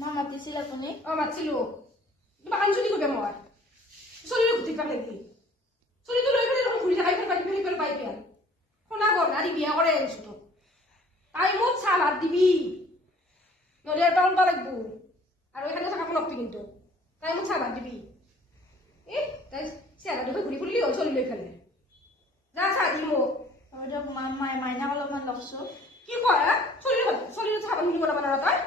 মা মাতিছিল আপুনি মাতিছিলো কিবা কাম চুৰি কৰিব মই চলিলে ঘুটি পাক নেকি চলিটো লৈ পেলাই ঘূৰি থাকাই পেলাই পাই পেলাই শুনা গৰ আজি বিয়া কৰে আহিছো তো তাই মোক চাহ ভাত দিবি নহ'লে এটা ওলবা লাগব আৰু এখানে থাকাব লাগবি কিন্তু তাই মোক চাহ ভাত দিবি তাই চেহাৰা দেখি ঘূৰি ফুৰিলি হ'ল চলি লৈ পেলাই যা চাহ দি মোক হ'ব দিয়ক মা মাইনাক অলপমান লওকচোন কি কয় চলিটো চাহ ভাত নিব নাপানা তই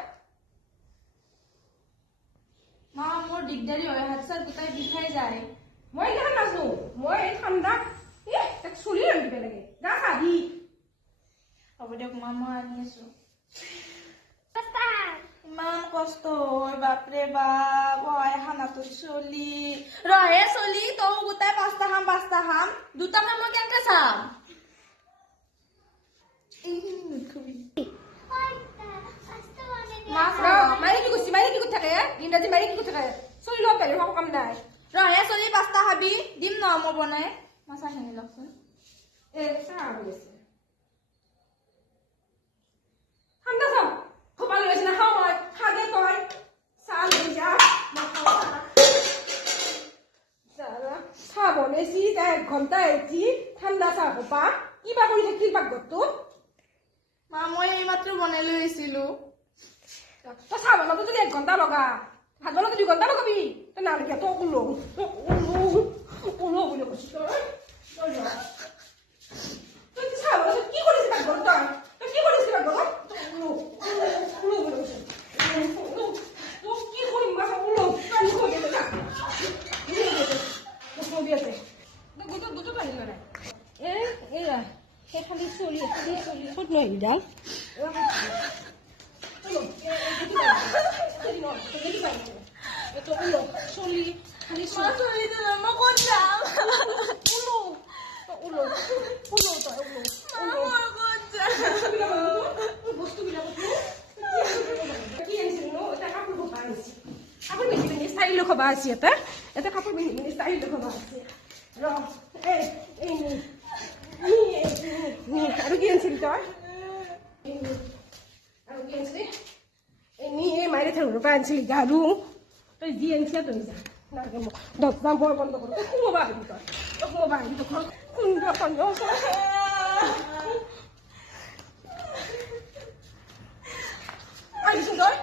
মা মোৰ দিগদাৰী হয় হাত চাত গোটাই বিষাই যায় মই এইখান নাজনো মই এই ঠাণ্ডা তাক চলি ৰান্ধিব লাগে যা চাহ দি হ'ব দিয়ক মা মই আনি আছো ইমান কষ্ট হয় বাপৰে বাপ হয় খানাটোত চলি ৰহে চলি তই গোটাই পাঁচটা খাম দুটাকে মই কেনেকে চাম মাৰি কি কৈছি মাৰি কি কৰি থাকে ইংৰাজী মাৰি কি কৰি থাকে চলি লব বেলেগ একো কাম নাই ৰহে চলি পাঁচটা খাবি দিম ন মই বনাই মই চাহখিনি লওকচোন চাহ হৈ আছে ঠাণ্ডা চাহ খোপা লৈ আছে নাখাওঁ মই খা দে তই চাহ লৈ যা নাখাওঁ চাহ বনাইছি তাই 1 ঘণ্টা আহিছি ঠাণ্ডা চাহ খোপা কিবা কৰি থাকিল পাকঘৰটো মা মই এইমাত্ৰ বনাই লৈ আহিছিলো তই চাহ বনাওঁতে যদি 1 ঘণ্টা লগা ভাত বনাওঁতে 2 ঘণ্টা লগাবি তই নালাগে তই ওলো বুলি কৈছো তই চাহ বনাওঁতে কি কৰিছি পাকঘৰত তই কি কৰিছি পাকঘৰত ওলো বুলি কৈছো তই কি কৰিম মা ওলো পানী খোৱা দিয়ে না গোটত পানী লৰাই এয়া সেই খালি চলি ক'ত লৈ আহিডাল চলি খালি মই ক'ত যাম বস্তুবিলাক কি আনিছিল ন এটা কাপোৰ খোপা আনিছে কাপোৰ পিন্ধি পিন্ধি ষ্টাইল খোপা আছে এটা কাপোৰ পিন্ধি পিন্ধি ষ্টাইল খোপা আছে আৰু কি আনিছিল তই আৰু কি আনিছিলি এই মাইৰে থাকোঁ পৰা আনিছিলি গাৰু তই যি আনিছা তই যা নালাগে মোক 10টা মই বন্ধ কৰোঁ তই সোমাবা আহিবি তই সোমাবা আহিবি তোক সুন্দৰ আহিছোঁ তই